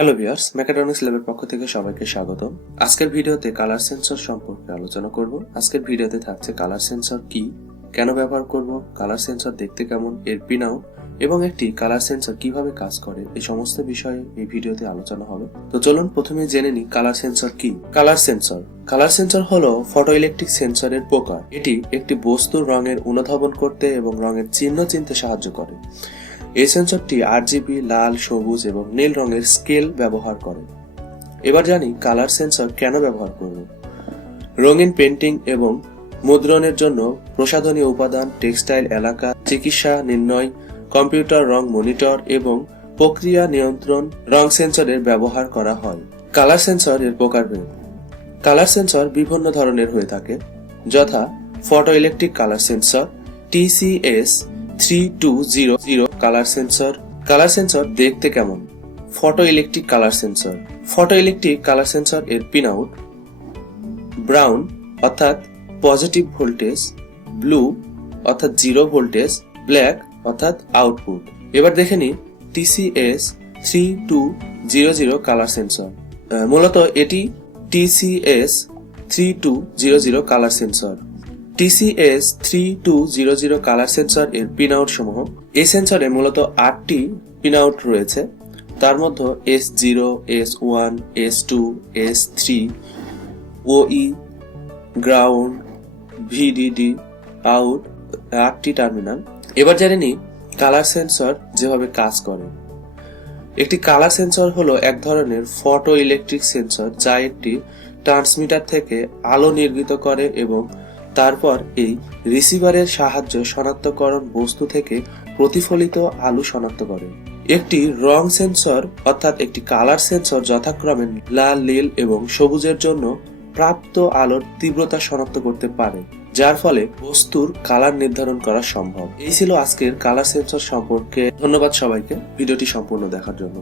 Hello viewers, mechatronics ল্যাবের পক্ষ থেকে সবাইকে স্বাগত। আজকের ভিডিওতে কালার সেন্সর সম্পর্কে আলোচনা করব। আজকের ভিডিওতে থাকছে কালার সেন্সর কি, কেন ব্যবহার করব, কালার সেন্সর দেখতে কেমন, এর পিন আউট এবং একটি কালার সেন্সর কিভাবে কাজ করে, এই সমস্ত বিষয়ে এই ভিডিওতে আলোচনা হবে। তো চলুন প্রথমে জেনে নিই কালার সেন্সর কি। কালার সেন্সর হলো ফটো ইলেকট্রিক সেন্সরের প্রকার। এটি একটি বস্তুর রঙের অনুধাবন করতে এবং রঙের চিহ্ন চিনতে সাহায্য করে। এই সেন্সরটি RGB, লাল, সবুজ এবং নীল রঙের স্কেল ব্যবহার করে। এবার জানি কালার সেন্সর কেন ব্যবহার করব। রঙিন পেন্টিং এবং মুদ্রণের জন্য প্রসাধনী উপাদান, টেক্সটাইল এলাকা, চিকিৎসা নির্ণয়, কম্পিউটার রং মনিটর এবং প্রক্রিয়া নিয়ন্ত্রণ রং সেন্সরের ব্যবহার করা হয়। কালার সেন্সর এর প্রকারভেদ। কালার সেন্সর বিভিন্ন ধরনের হয়ে থাকে, যথা photo electric colour sensor, TCS 3200 colour sensor দেখতে কেমন। ফটো ইলেকট্রিক কালার সেন্সর এর পিন আউট ব্রাউন অর্থাৎ পজিটিভ ভোল্টেজ, ব্লু অর্থাৎ জিরো ভোল্টেজ, ব্ল্যাক অর্থাৎ আউটপুট। এবার দেখে নিই TCS 3200 কালার সেন্সর। মূলত এটি TCS 3200 colour sensor. TCS 3200 colour sensor এর পিন আউট সমূহ। এই সেন্সরে মূলত 8টি পিন আউট রয়েছে, তার মধ্যে S0, S1, S2, S3, OE, ground, VDD, out, 8টি টার্মিনাল। এবার জেনে নিই কালার সেন্সর যেভাবে কাজ করে। একটি কালার সেন্সর হলো এক ধরনের ফটো ইলেকট্রিক সেন্সর যা একটি ট্রান্সমিটার থেকে আলো নির্গত করে এবং তারপর এই রিসিভারের সাহায্যে শনাক্তকরণ বস্তু থেকে প্রতিফলিত আলো শনাক্ত করে। একটি রং সেন্সর অর্থাৎ একটি কালার সেন্সর যথাক্রমে লাল, নীল এবং সবুজের জন্য প্রাপ্ত আলোর তীব্রতা শনাক্ত করতে পারে, যার ফলে বস্তুর কালার নির্ধারণ করা সম্ভব। এই ছিল আজকের কালার সেন্সর সম্পর্কে। ধন্যবাদ সবাইকে ভিডিওটি সম্পূর্ণ দেখার জন্য।